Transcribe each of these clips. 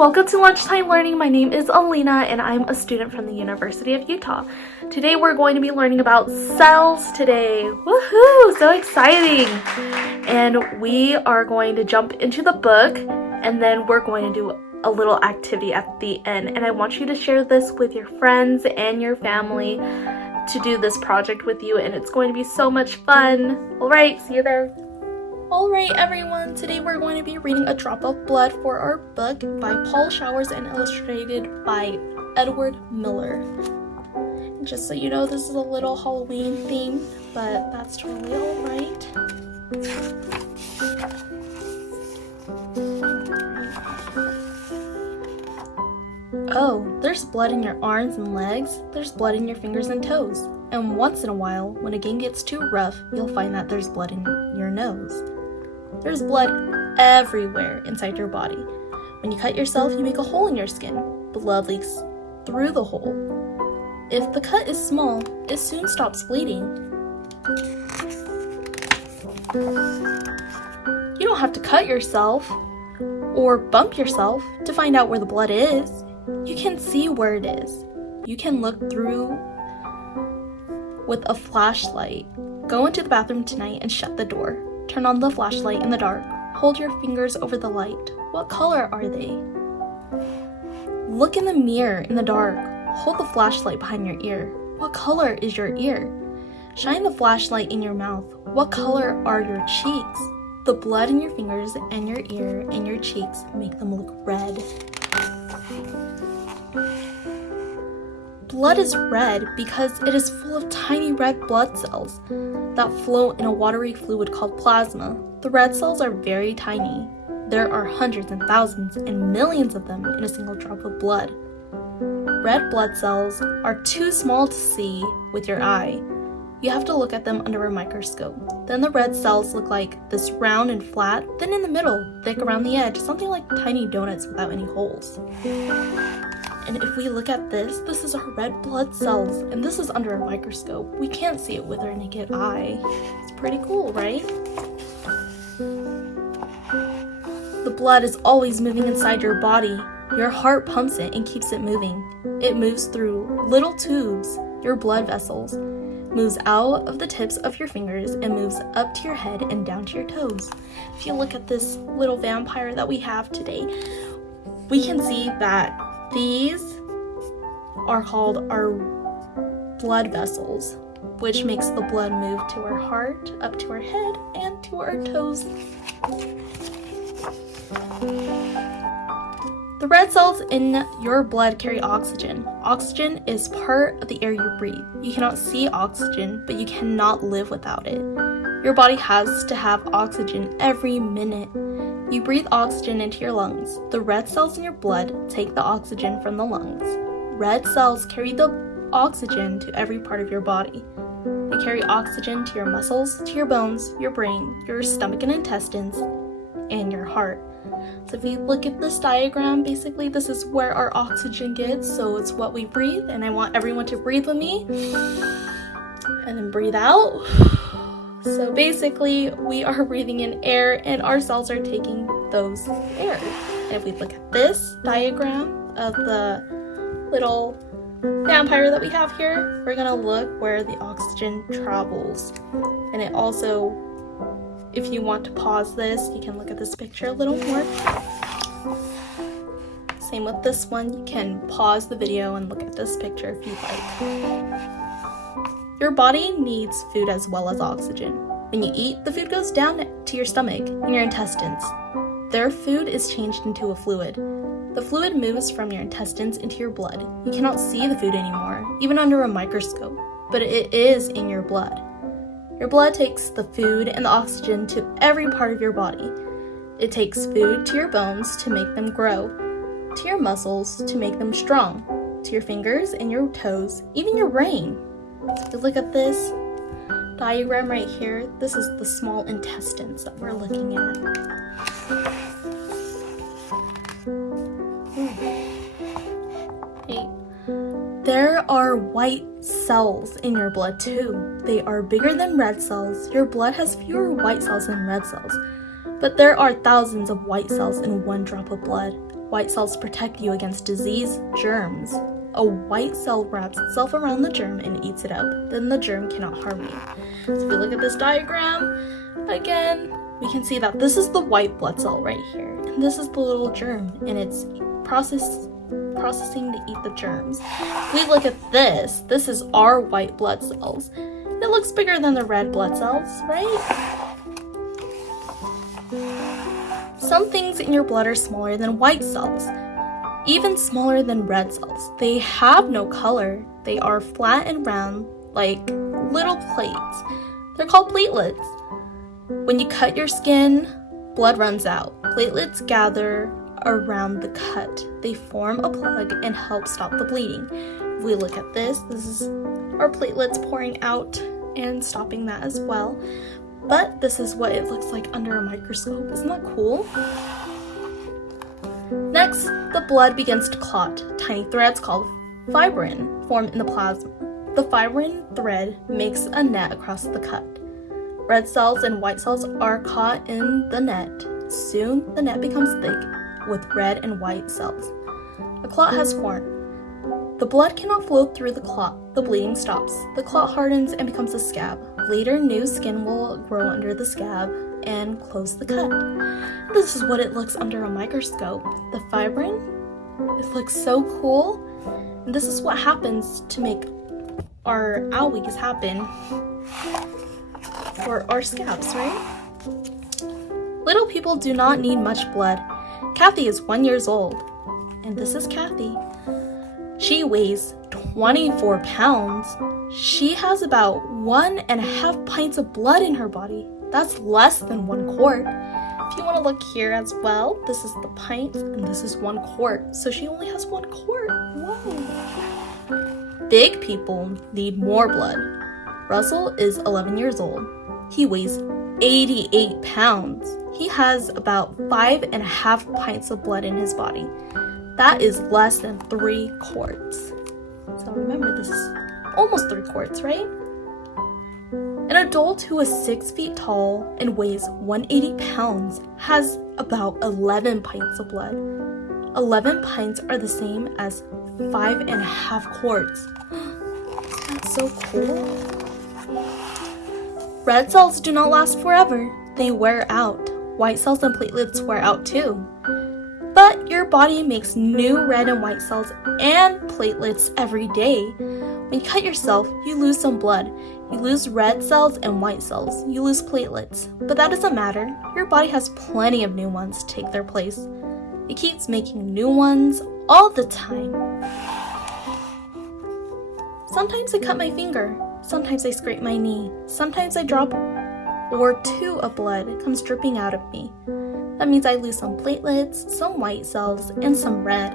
welcome to Lunchtime Learning. My name is Alina and I'm a student from the University of Utah. Today we're going to be learning about cells today. Woohoo! So exciting! And we are going to jump into the book and then we're going to do a little activity at the end. And I want you to share this with your friends and your family to do this project with you, and it's going to be so much fun. Alright, see you there. Alright everyone, today we're going to be reading A Drop of Blood for our book by Paul Showers and illustrated by Edward Miller. And just so you know, this is a little Halloween theme, but that's totally alright. Oh, there's blood in your arms and legs, there's blood in your fingers and toes. And once in a while, when a game gets too rough, you'll find that there's blood in your nose. There's blood everywhere inside your body. When you cut yourself, you make a hole in your skin. Blood leaks through the hole. If the cut is small, it soon stops bleeding. You don't have to cut yourself or bump yourself to find out where the blood is. You can see where it is. You can look through with a flashlight. Go into the bathroom tonight and shut the door. Turn on the flashlight in the dark. Hold your fingers over the light. What color are they? Look in the mirror in the dark. Hold the flashlight behind your ear. What color is your ear? Shine the flashlight in your mouth. What color are your cheeks? The blood in your fingers and your ear and your cheeks make them look red. Blood is red because it is full of tiny red blood cells that float in a watery fluid called plasma. The red cells are very tiny. There are hundreds and thousands and millions of them in a single drop of blood. Red blood cells are too small to see with your eye. You have to look at them under a microscope. Then the red cells look like this, round and flat, then in the middle, thick around the edge, something like tiny donuts without any holes. And if we look at this is our red blood cells, and this is under a microscope. We can't see it with our naked eye. It's pretty cool, right? The blood is always moving inside your body. Your heart pumps it and keeps it moving. It moves through little tubes, your blood vessels, moves out of the tips of your fingers and moves up to your head and down to your toes. If you look at this little vampire that we have today, we can see that these are called our blood vessels, which makes the blood move to our heart, up to our head, and to our toes. The red cells in your blood carry oxygen. Oxygen is part of the air you breathe. You cannot see oxygen, but you cannot live without it. Your body has to have oxygen every minute. You breathe oxygen into your lungs. The red cells in your blood take the oxygen from the lungs. Red cells carry the oxygen to every part of your body. They carry oxygen to your muscles, to your bones, your brain, your stomach and intestines, and your heart. So if we look at this diagram, basically this is where our oxygen gets, so it's what we breathe, and I want everyone to breathe with me. And then breathe out. So basically, we are breathing in air and our cells are taking those air. And if we look at this diagram of the little vampire that we have here, we're gonna look where the oxygen travels. And it also, if you want to pause this, you can look at this picture a little more. Same with this one, you can pause the video and look at this picture if you'd like. Your body needs food as well as oxygen. When you eat, the food goes down to your stomach and your intestines. Their food is changed into a fluid. The fluid moves from your intestines into your blood. You cannot see the food anymore, even under a microscope, but it is in your blood. Your blood takes the food and the oxygen to every part of your body. It takes food to your bones to make them grow, to your muscles to make them strong, to your fingers and your toes, even your brain. So if you look at this diagram right here, this is the small intestines that we're looking at. Okay. There are white cells in your blood too. They are bigger than red cells. Your blood has fewer white cells than red cells, but there are thousands of white cells in one drop of blood. White cells protect you against disease, germs. A white cell wraps itself around the germ and eats it up. Then the germ cannot harm you. So if we look at this diagram, again, we can see that this is the white blood cell right here. And this is the little germ, and it's processing to eat the germs. If we look at this is our white blood cells. It looks bigger than the red blood cells, right? Some things in your blood are smaller than white cells, even smaller than red cells. They have no color. They are flat and round like little plates. They're called platelets. When you cut your skin, blood runs out. Platelets gather around the cut. They form a plug and help stop the bleeding. If we look at this is our platelets pouring out and stopping that as well. But this is what it looks like under a microscope. Isn't that cool? Next, the blood begins to clot. Tiny threads called fibrin form in the plasma. The fibrin thread makes a net across the cut. Red cells and white cells are caught in the net. Soon, the net becomes thick with red and white cells. A clot has formed. The blood cannot flow through the clot. The bleeding stops. The clot hardens and becomes a scab. Later, new skin will grow under the scab and close the cut. This is what it looks under a microscope. The fibrin, it looks so cool. And this is what happens to make our owies happen. Or our scabs, right? Little people do not need much blood. Kathy is 1 year old. And this is Kathy. She weighs 24 pounds. She has about 1.5 pints of blood in her body. That's less than 1 quart. If you want to look here as well, this is the pint and this is 1 quart. So she only has 1 quart. Whoa. Big people need more blood. Russell is 11 years old. He weighs 88 pounds. He has about 5.5 pints of blood in his body. That is less than 3 quarts. So remember, this is almost 3 quarts, right? An adult who is 6 feet tall and weighs 180 pounds has about 11 pints of blood. 11 pints are the same as 5.5 quarts. That's so cool. Red cells do not last forever. They wear out. White cells and platelets wear out too. But your body makes new red and white cells and platelets every day. When you cut yourself, you lose some blood. You lose red cells and white cells. You lose platelets. But that doesn't matter. Your body has plenty of new ones to take their place. It keeps making new ones all the time. Sometimes I cut my finger. Sometimes I scrape my knee. Sometimes I drop or 2 of blood comes dripping out of me. That means I lose some platelets, some white cells, and some red.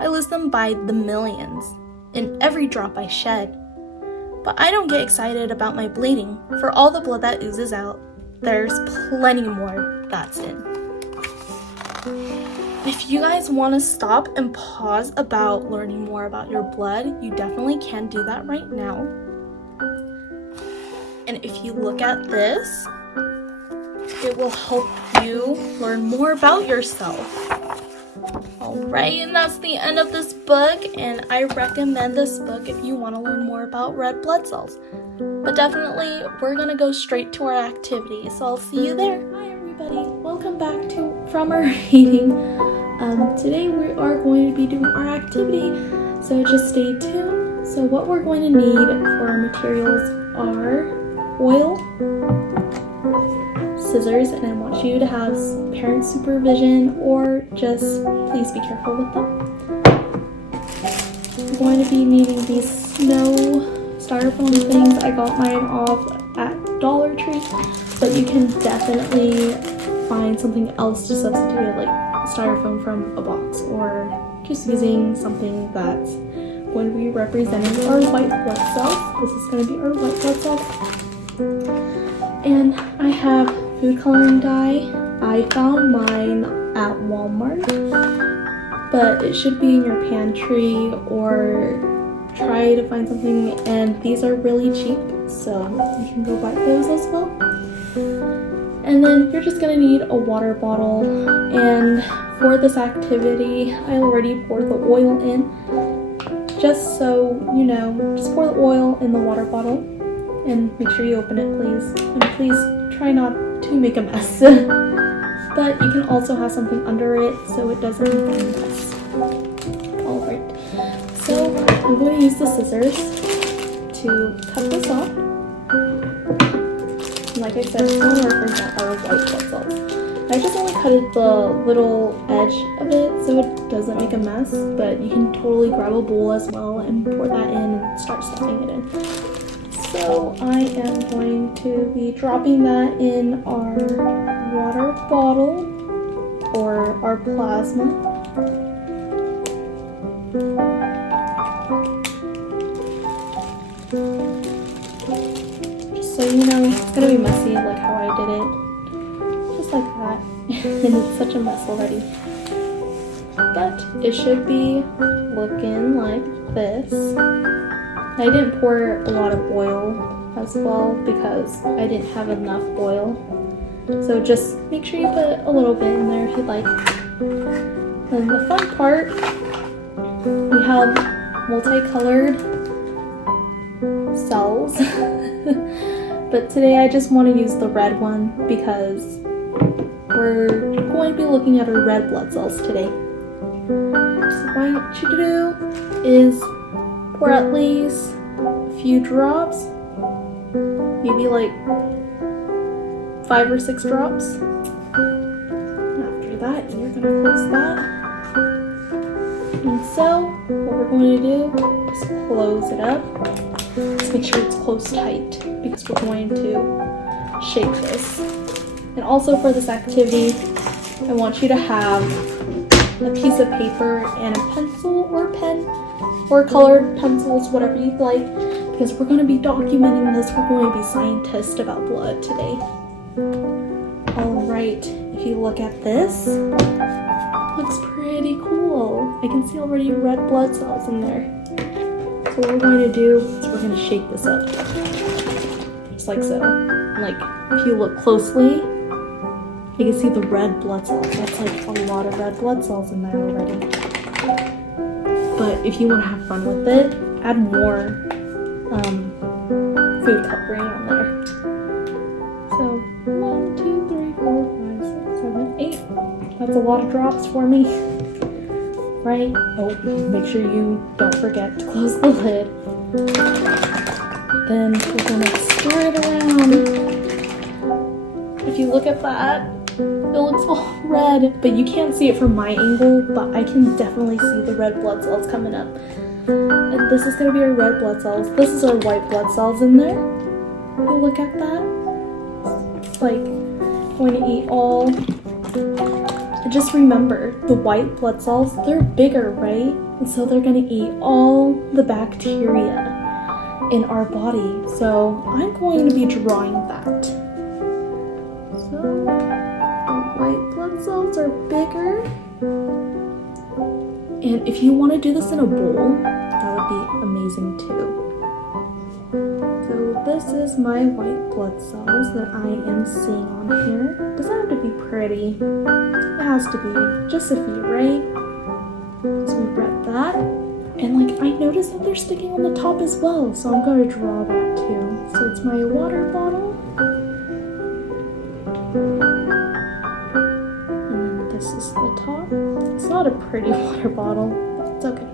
I lose them by the millions in every drop I shed. But I don't get excited about my bleeding. For all the blood that oozes out, there's plenty more that's in. If you guys want to stop and pause about learning more about your blood, you definitely can do that right now. And if you look at this, it will help you learn more about yourself. Alright, and that's the end of this book, and I recommend this book if you want to learn more about red blood cells. But definitely, we're going to go straight to our activity, so I'll see you there. Hi everybody, welcome back from our reading. Today we are going to be doing our activity, so just stay tuned. So what we're going to need for our materials are oil, scissors, and I want you to have parent supervision or just please be careful with them. I'm going to be needing these snow styrofoam things. I got mine off at Dollar Tree, but you can definitely find something else to substitute it, like styrofoam from a box, or just using something that's going to be representing our white blood cells. This is going to be our white blood cells. And I have food coloring dye. I found mine at Walmart, but it should be in your pantry, or try to find something, and these are really cheap, so you can go buy those as well. And then you're just gonna need a water bottle, and for this activity, I already poured the oil in. Just so you know, just pour the oil in the water bottle and make sure you open it, please. And please try not to make a mess. But you can also have something under it so it doesn't make a mess. Alright, so I'm going to use the scissors to cut this off. And like I said, it's going to represent our white blood cells. I just only cutted the little edge of it so it doesn't make a mess, but you can totally grab a bowl as well and pour that in and start stuffing it in. So I am going to be dropping that in our water bottle or our plasma. Just so you know, it's going to be messy like how I did it. Just like that. And it's such a mess already. But it should be looking like this. I didn't pour a lot of oil as well because I didn't have enough oil. So just make sure you put a little bit in there if you'd like. Then the fun part, we have multicolored cells. But today I just want to use the red one because we're going to be looking at our red blood cells today. So what I want you to do is pour at least a few drops, maybe like 5 or 6 drops. After that, you're going to close that. And so, what we're going to do is close it up. Just make sure it's closed tight because we're going to shake this. And also for this activity, I want you to have a piece of paper and a pencil or pen or colored pencils, whatever you'd like, because we're going to be documenting this. We're going to be scientists about blood today. Alright, if you look at this, looks pretty cool. I can see already red blood cells in there. So what we're going to do is we're going to shake this up. Just like so. Like, if you look closely, you can see the red blood cells. That's like a lot of red blood cells in there already. But if you want to have fun with it, add more food coloring on there. So 1, 2, 3, 4, 5, 6, 7, 8. That's a lot of drops for me. Right? Oh, make sure you don't forget to close the lid. Then we're going to stir it around. If you look at that, it looks all red, but you can't see it from my angle, but I can definitely see the red blood cells coming up. And this is going to be our red blood cells. This is our white blood cells in there. If you look at that, it's like going to eat all. And just remember, the white blood cells, they're bigger, right? And so they're going to eat all the bacteria in our body. So I'm going to be drawing that. So white blood cells are bigger. And if you want to do this in a bowl, that would be amazing too. So this is my white blood cells that I am seeing on here. It doesn't have to be pretty. It has to be just a few, right? So we read that. And like I noticed that they're sticking on the top as well, so I'm going to draw that too. So it's my water bottle. This is the top. It's not a pretty water bottle, but it's okay.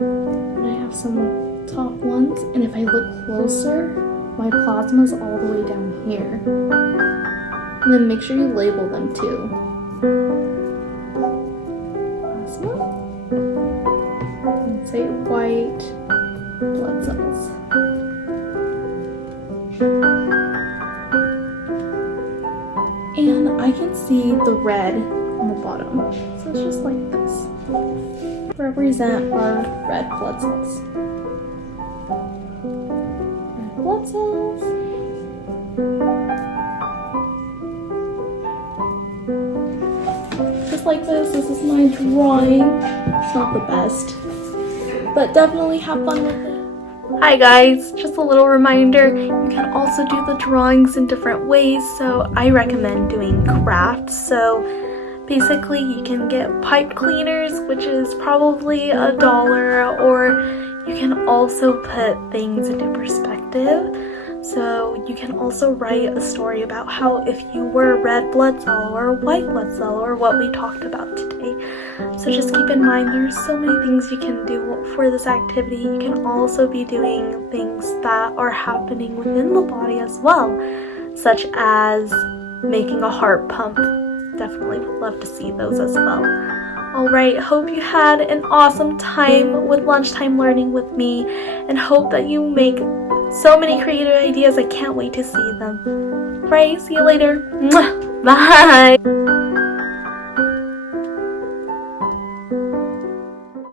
And I have some top ones, and if I look closer, my plasma's all the way down here. And then make sure you label them too. Plasma. And say white blood cells. And I can see the red on the bottom. So it's just like this. Represent our red blood cells. Red blood cells. Just like this. This is my drawing. It's not the best, but definitely have fun with it. Hi guys, just a little reminder, you can also do the drawings in different ways, so I recommend doing crafts. So Basically, you can get pipe cleaners, which is probably $1, or you can also put things into perspective. So you can also write a story about how if you were a red blood cell or a white blood cell, or what we talked about today. So just keep in mind there's so many things you can do for this activity. You can also be doing things that are happening within the body as well, such as making a heart pump. Definitely would love to see those as well. Alright, hope you had an awesome time with lunchtime learning with me, and hope that you make so many creative ideas. I can't wait to see them. Right, see you later. Bye!